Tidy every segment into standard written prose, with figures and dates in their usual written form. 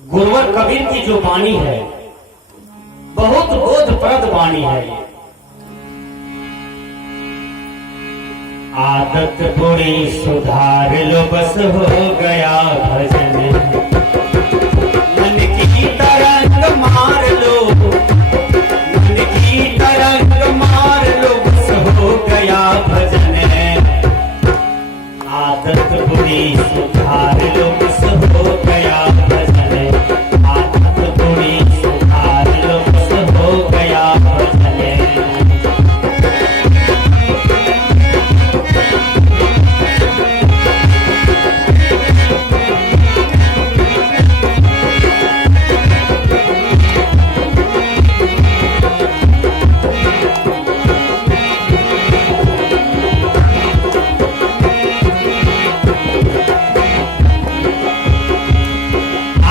गुरुवर कबीर की जो वाणी है बहुत बोधप्रद वाणी है ये। आदत बुरी सुधार लो बस हो गया भजन, मन की तरंग मार लो, मन की तरंग मार लो बस हो गया भजन। आदत बुरी सुधार लो बस हो गया भजन, आदत बुरी सुधार लो बस हो गया भजन।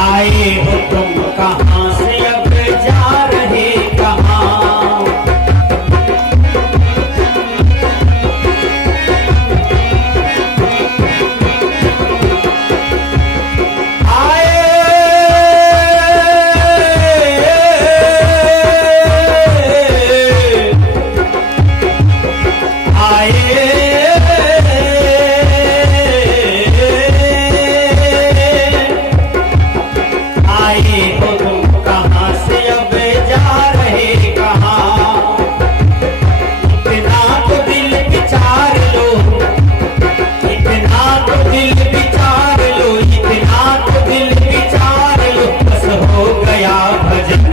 आए हो तुम कहाँ से अब जा रहे कहाँ, आए हो तुम कहाँ से अब जा रहे कहाँ, इतना तो दिल विचार लो, इतना तो दिल विचार लो, इतना तो दिल विचार लो बस हो गया भजन।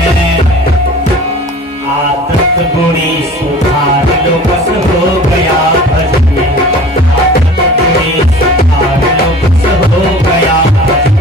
आदत बुरी सुधार लो बस हो गया भजन, आदत बुरी सुधार लो बस हो गया भजन।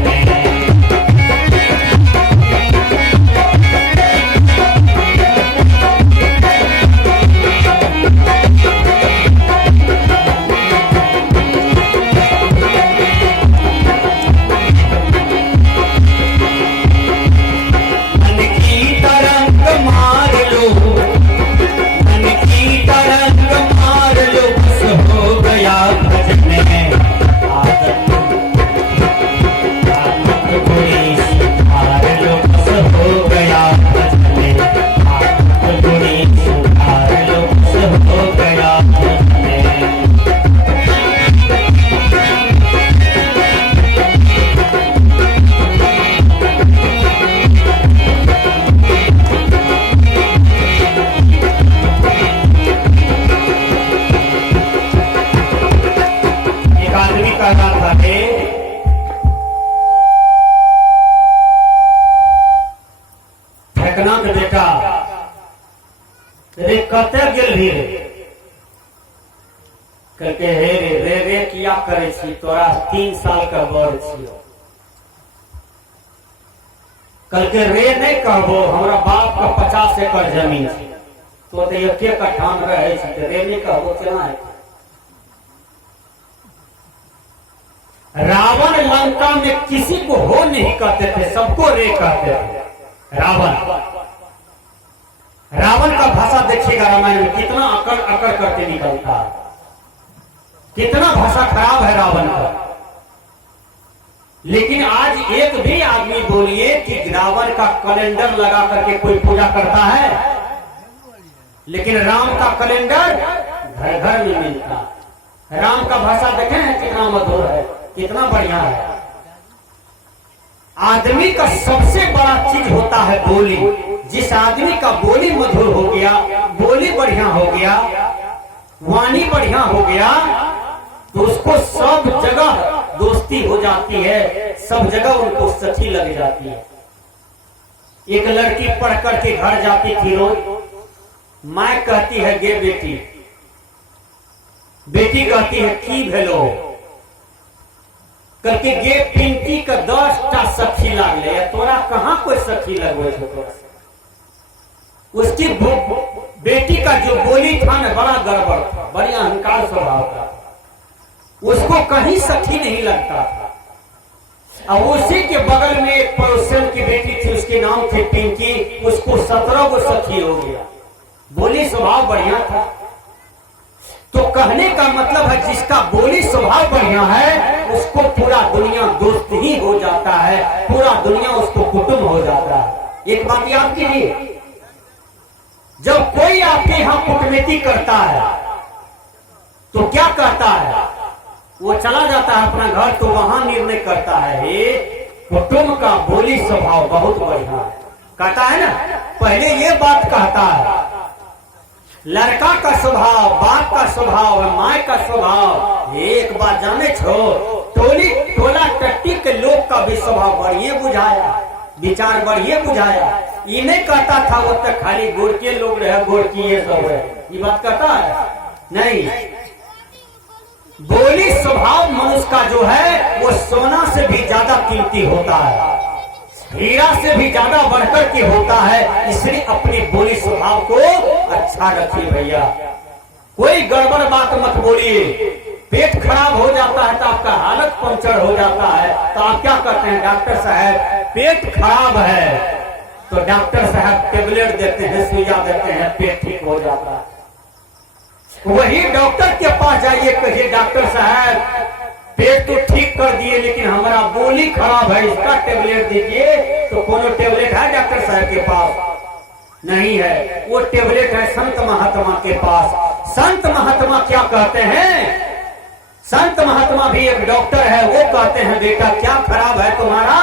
बेटा रे कते गेल भी रे कहके हे रे रे किया करे छी, तोरा 3 साल का बड़ छियो। कहके रे नहीं कहबो, हमरा बाप का 50 एकड़ जमीन छै, तो एके कट्ठा में रहे छी, रे नहीं कहबो केना है। रावण लंका में किसी को हो नहीं कहते थे, सबको रे कहते थे। रावण का भाषा देखिएगा रामायण में कितना अकड़ अकड़ करके निकलता है, कितना भाषा खराब है रावण का। लेकिन आज एक भी आदमी बोलिए कि रावण का कैलेंडर लगा करके कोई पूजा करता है, लेकिन राम का कैलेंडर घर घर में मिलता है। राम का भाषा देखें हैं कितना मधुर है, कितना बढ़िया है। आदमी का सबसे बड़ा चीज होता है बोली। जिस आदमी का बोली मधुर हो गया, बोली बढ़िया हो गया, वाणी बढ़िया हो गया, तो उसको सब जगह दोस्ती हो जाती है, सब जगह उनको सच्ची लग जाती है। एक लड़की पढ़ करके घर जाती थी रोज, माँ कहती है गे बेटी, बेटी कहती है की भेलो, करके गे पिंकी का 10टा सखी लागले, तोरा कहाँ कोई सखी लगवे तोरा। उसकी बेटी का जो बोली था ना बड़ा गड़बड़ था, बड़ी अहंकार स्वभाव था, उसको कहीं सखी नहीं लगता था। और उसी के बगल में एक पड़ोसन की बेटी थी, उसके नाम थे पिंकी, उसको 17 को सखी हो गया, बोली स्वभाव बढ़िया था। तो कहने का मतलब है जिसका बोली स्वभाव बढ़िया है उसको पूरा दुनिया दोस्त ही हो जाता है, पूरा दुनिया उसको एक बात याद कीजिए, जब कोई आपके यहां कूटनीति करता है तो क्या कहता है, वो चला जाता है अपना घर तो वहां निर्णय करता है, हे कुटुंब का बोली स्वभाव बहुत बढ़िया है, कहता है ना, पहले ये बात कहता है। लड़का का स्वभाव, बाप का स्वभाव, माँ का स्वभाव, एक बात जाने छो, टोला टट्टी के लोग का भी स्वभाव बढ़िया बुझाया, विचार बढ़िया बुझाया। ये नहीं कहता था वो तक खाली गुड़ के लोग रहे, गुड़ की ये सब है, ये बात कहता है नहीं। बोली स्वभाव मनुष्य का जो है वो सोना से भी ज्यादा कीमती होता है, हीरा से भी ज्यादा बढ़कर के होता है। इसलिए अपनी बोली स्वभाव को अच्छा रखिए भैया, कोई गड़बड़ बात मत बोलिए। पेट खराब हो जाता है तो आपका हालत पंचर हो जाता है, तो आप क्या करते हैं, डॉक्टर साहब पेट खराब है, तो डॉक्टर साहब टेबलेट देते हैं, सुइया देते हैं, पेट ठीक हो जाता है। वही डॉक्टर के पास जाइए, कहिए डॉक्टर साहब पेट तो ठीक कर दिए लेकिन हमारा बोली खराब है, इसका टेबलेट दीजिए, तो कोनो टेबलेट है डॉक्टर साहब के पास? नहीं है, वो टेबलेट है संत महात्मा के पास। संत महात्मा क्या कहते हैं, संत महात्मा भी एक डॉक्टर है, वो कहते हैं बेटा क्या खराब है तुम्हारा,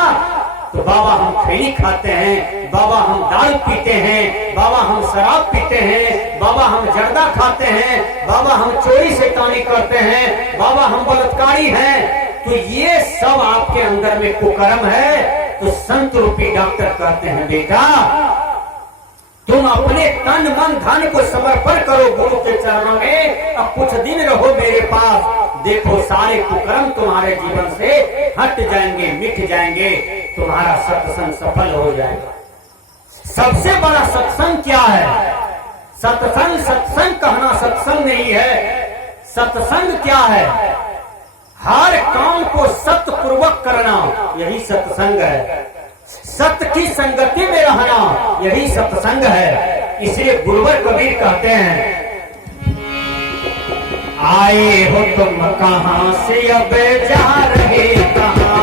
तो बाबा हम खैनी खाते हैं, बाबा हम दारू पीते हैं, बाबा हम शराब पीते हैं, बाबा हम जर्दा खाते हैं, बाबा हम चोरी शैतानी करते हैं, बाबा हम बलात्कारी हैं, तो ये सब आपके अंदर में कुकर्म है। तो संत रूपी डॉक्टर कहते हैं बेटा तुम अपने तन मन धन को समर्पण करो गुरु के चरणों में, अब कुछ दिन रहो मेरे पास, देखो सारे कुकर्म तुम्हारे जीवन से हट जाएंगे, मिट जाएंगे, तुम्हारा सत्संग सफल हो जाएगा। सबसे बड़ा सत्संग क्या है, सत्संग सत्संग कहना सत्संग नहीं है। सत्संग क्या है, हर काम को सत्य पूर्वक करना, यही सत्संग है। सत्य की संगति में रहना, यही सत्संग है। इसलिए गुरुवर कबीर कहते हैं आए हो तुम कहां से अब जा रहे कहां,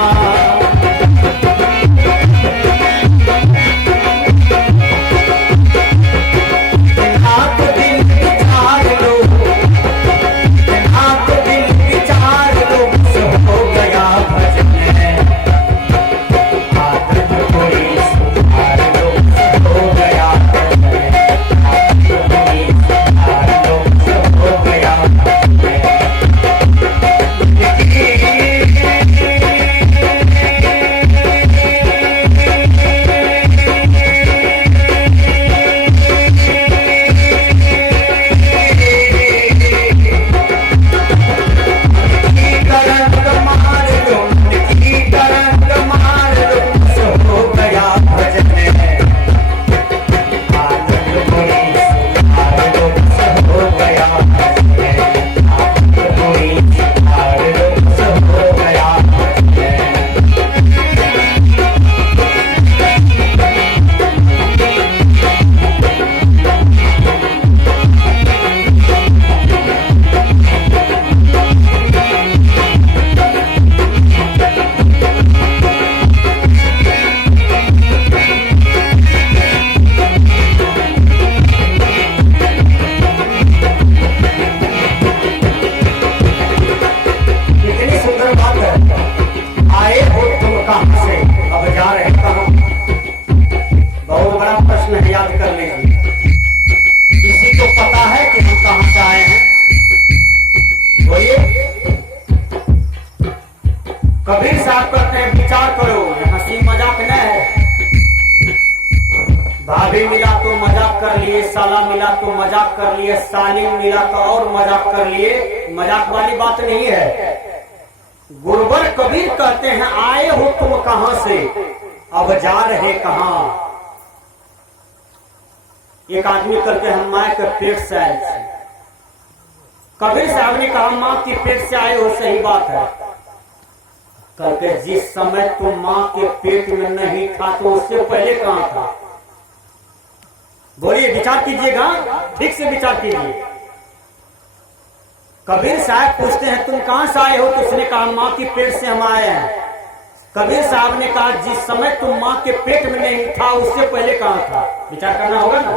कबीर साहब कहते हैं विचार करो, ये हंसी मजाक न है। भाभी मिला तो मजाक कर लिए, साला मिला तो मजाक कर लिए, सालिम मिला तो और मजाक कर लिए, मजाक वाली बात नहीं है। गुरुवर कबीर कहते हैं आए हो तुम कहां से, अब जा रहे कहां। एक आदमी करते हैं माँ के पेट से आए थे। कबीर साहब ने कहा माँ के पेट से आए हो, सही बात है। करके जिस समय तुम माँ के पेट में नहीं था तो उससे पहले कहां था? बोलिए, विचार कीजिएगा, ठीक से विचार कीजिए। कबीर साहब पूछते हैं तुम कहां से आए हो, तो उसने कहा माँ के पेट से हम आए हैं। कबीर साहब ने कहा जिस समय तुम मां के पेट में नहीं था उससे पहले कहां था, विचार करना होगा ना।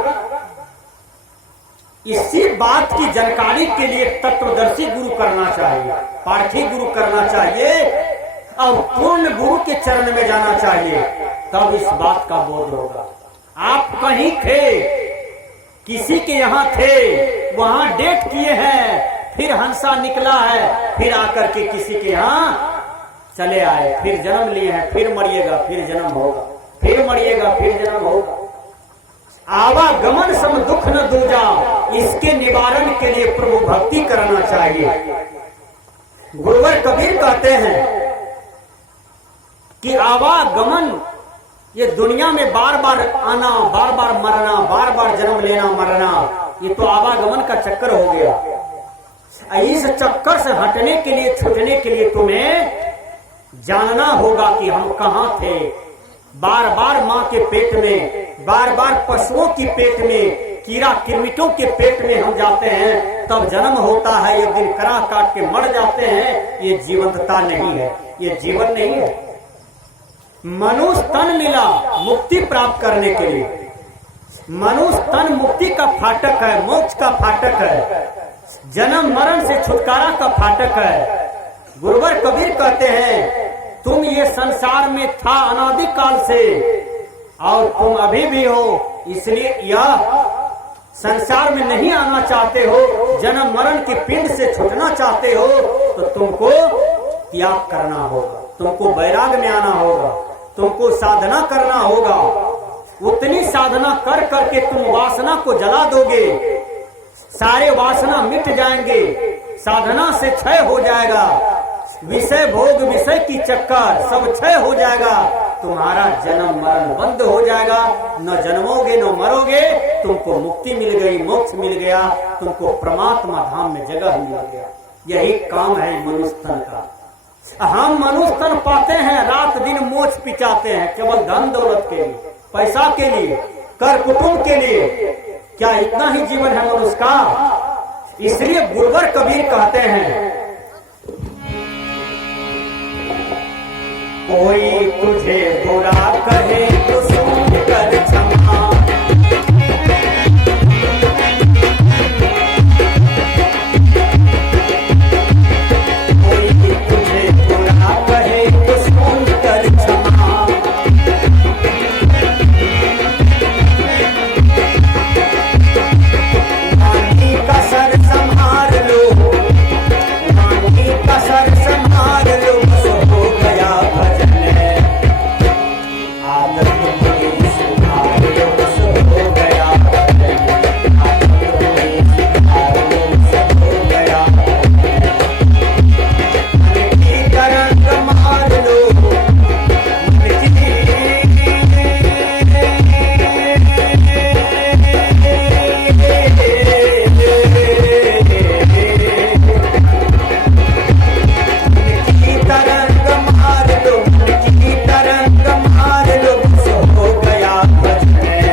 इसी बात की जानकारी के लिए तत्वदर्शी गुरु करना चाहिए, पार्थी गुरु करना चाहिए और पूर्ण गुरु के चरण में जाना चाहिए, तब इस बात का बोध होगा। आप कहीं थे, किसी के यहाँ थे, वहां डेट किए हैं, फिर हंसा निकला है, फिर आकर के किसी के यहाँ चले आए, फिर जन्म लिए हैं, फिर मरिएगा, फिर जन्म होगा, फिर मरिएगा, फिर जन्म होगा। आवागमन सम दुख न दूजा, इसके निवारण के लिए प्रभु भक्ति करना चाहिए। गुरुवर कबीर कहते हैं कि आवागमन, ये दुनिया में बार बार आना, बार बार मरना, बार बार जन्म लेना मरना, ये तो आवागमन का चक्कर हो गया। इस चक्कर से हटने के लिए, छूटने के लिए तुम्हें जानना होगा कि हम कहां थे। बार बार मां के पेट में, बार बार पशुओं की पेट में, कीड़ा किरमिटों के पेट में हम जाते हैं, तब जन्म होता है, एक दिन करा काट के मर जाते हैं। ये जीवंतता नहीं है, ये जीवन नहीं है। मनुष्य तन मिला मुक्ति प्राप्त करने के लिए। मनुष्य तन मुक्ति का फाटक है, मोक्ष का फाटक है, जन्म मरण से छुटकारा का फाटक है। गुरुवर कबीर कहते हैं तुम ये संसार में था अनादि काल से और तुम अभी भी हो, इसलिए यह संसार में नहीं आना चाहते हो, जन्म मरण की पिंड से छूटना चाहते हो, तो तुमको त्याग करना होगा, तुमको वैराग में आना होगा, तुमको साधना करना होगा। उतनी साधना कर करके तुम वासना को जला दोगे, सारे वासना मिट जाएंगे, साधना से क्षय हो जाएगा, विषय भोग विषय की चक्कर सब क्षय हो जाएगा, तुम्हारा जन्म मरण बंद हो जाएगा, न जन्मोगे न मरोगे, तुमको मुक्ति मिल गई, मोक्ष मिल गया, तुमको परमात्मा धाम में जगह मिल गया। यही काम है मनुष्य तन का। हम मनुष्य तन पाते हैं, रात दिन मोच पिचाते हैं, केवल धन दौलत के लिए, पैसा के लिए, कर कुटुंब के लिए। क्या इतना ही जीवन है मनुष्य का? इसलिए गुरुवर कबीर कहते हैं कोई तुझे बुरा कहे तो सुन कर क्षमा, कोई तुझे बुरा कहे तो सुन कर क्षमा, वाणी का सर संभाल लो, वाणी का सर संभाल लो, सो हो गया भजन है, आदत मेरी सुधार लो, सो हो गया भजन है, आदत मेरी सुधार लो, सो हो गया भजन है, मन की तरंग मार लो, मन की तरंग मार लो, मन की तरंग मार लो, सो हो गया भजन है,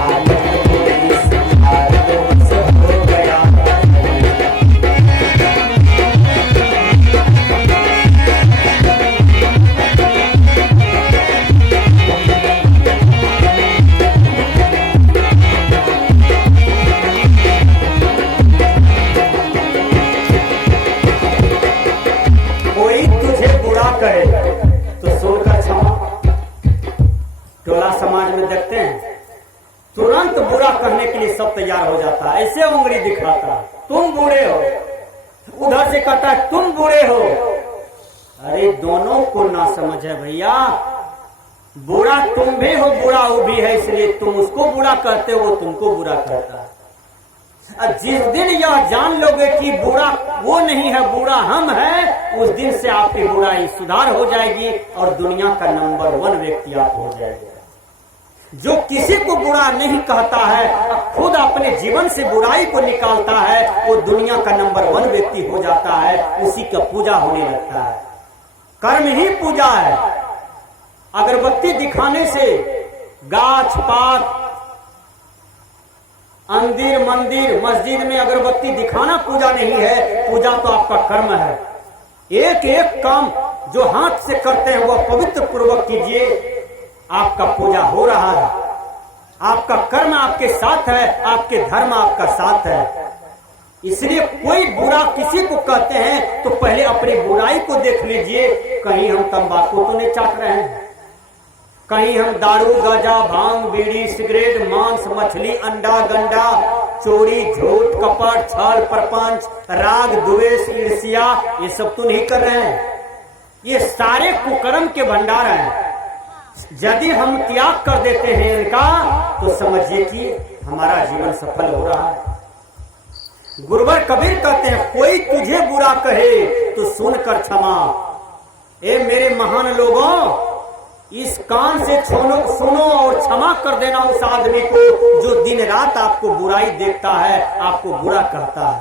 आदत मेरी सुधार लो, सो हो गया भजन है। कोई तुझे बुरा कहे तो सुनकर क्षमा। टोला समाज में देखते हैं तुरंत बुरा कहने के लिए सब तैयार हो जाता है, ऐसे उंगली दिखाता, तुम बुरे हो, उधर से कहता है तुम बुरे हो। अरे दोनों को ना समझ है भैया, बुरा तुम भी हो, बुरा वो भी है, इसलिए तुम उसको बुरा कहते हो, वो तुमको बुरा कहता है। जिस दिन यह जान लोगे कि बुरा वो नहीं है, बुरा हम हैं, उस दिन से आपकी बुराई सुधार हो जाएगी और दुनिया का नंबर 1 व्यक्ति आप हो जाएगा। जो किसी को बुरा नहीं कहता है, खुद अपने जीवन से बुराई को निकालता है, वो दुनिया का नंबर 1 व्यक्ति हो जाता है, उसी का पूजा होने लगता है। कर्म ही पूजा है। अगरबत्ती दिखाने से, गाछ पात, अंदिर मंदिर मस्जिद में अगरबत्ती दिखाना पूजा नहीं है, पूजा तो आपका कर्म है। एक एक काम जो हाथ से करते हैं वह पवित्र पूर्वक कीजिए। आपका पूजा हो रहा है, आपका कर्म आपके साथ है, आपके धर्म आपका साथ है। इसलिए कोई बुरा किसी को कहते हैं तो पहले अपनी बुराई को देख लीजिए। कहीं हम तंबाकू तो नहीं चाट रहे हैं, कहीं हम दारू गांजा भांग बीड़ी सिगरेट मांस मछली अंडा गंडा चोरी झूठ कपट छल प्रपंच राग द्वेष ईर्ष्या ये सब तो नहीं कर रहे हैं। ये सारे कुकर्म के भंडार हैं। यदि हम त्याग कर देते हैं इनका तो समझिए कि हमारा जीवन सफल हो रहा है। गुरुवर कबीर कहते हैं कोई तुझे बुरा कहे तो सुनकर क्षमा। ए मेरे महान लोगों, इस कान से सुनो और क्षमा कर देना उस आदमी को जो दिन रात आपको बुराई देखता है, आपको बुरा कहता है।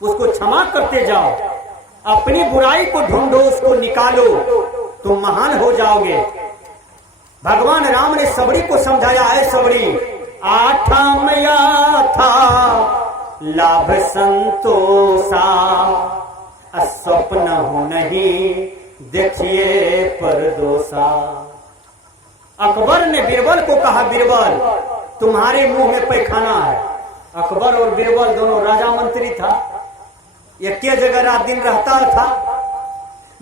उसको क्षमा करते जाओ, अपनी बुराई को ढूंढो, उसको निकालो, तुम महान हो जाओगे। भगवान राम ने सबरी को समझाया है, सबरी आठामया था लाभ संतोषा अस्वप्न हो नहीं देखिए परदोषा। अकबर ने बीरबल को कहा, बीरबल तुम्हारे मुंह में पैखाना है। अकबर और बीरबल दोनों राजा मंत्री था, एक ही जगह रात दिन रहता था।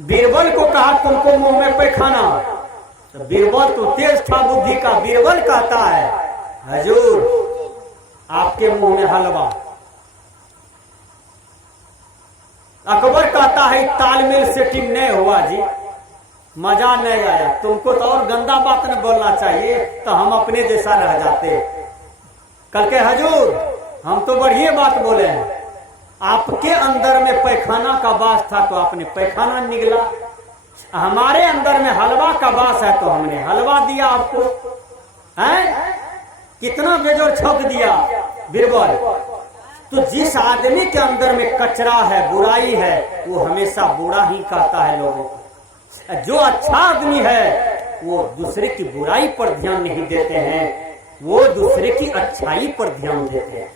बीरबल को कहा तुमको मुंह में पैखाना, तो बीरबल तो तेज था बुद्धि का। बीरबल कहता है हजूर आपके मुंह में हलवा। अकबर कहता है तालमेल सेटिंग नहीं हुआ जी, मजा नहीं आया, तुमको तो और गंदा बात न बोलना चाहिए, तो हम अपने जैसा रह जाते। कल के हजूर हम तो बढ़िया बात बोले हैं, आपके अंदर में पैखाना का बास था तो आपने पैखाना निगला, हमारे अंदर में हलवा का बास है तो हमने हलवा दिया आपको। हैं कितना बेजोर छौंक दिया बीरबल। तो जिस आदमी के अंदर में कचरा है बुराई है वो हमेशा बुरा ही कहता है लोगों को। जो अच्छा आदमी है वो दूसरे की बुराई पर ध्यान नहीं देते हैं, वो दूसरे की अच्छाई पर ध्यान देते हैं,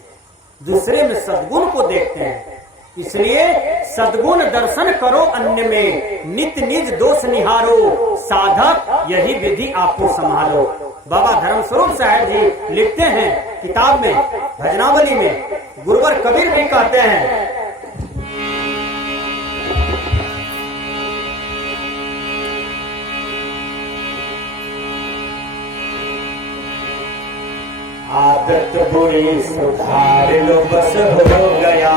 दूसरे में सद्गुण को देखते हैं। इसलिए सद्गुण दर्शन करो अन्य में, नित्य निज दोष निहारो, साधक यही विधि आपको संभालो। बाबा धर्मस्वरूप साहब जी लिखते हैं किताब में भजनावली में, गुरुवर कबीर भी कहते हैं आदत बुरी सुधार लो बस हो गया।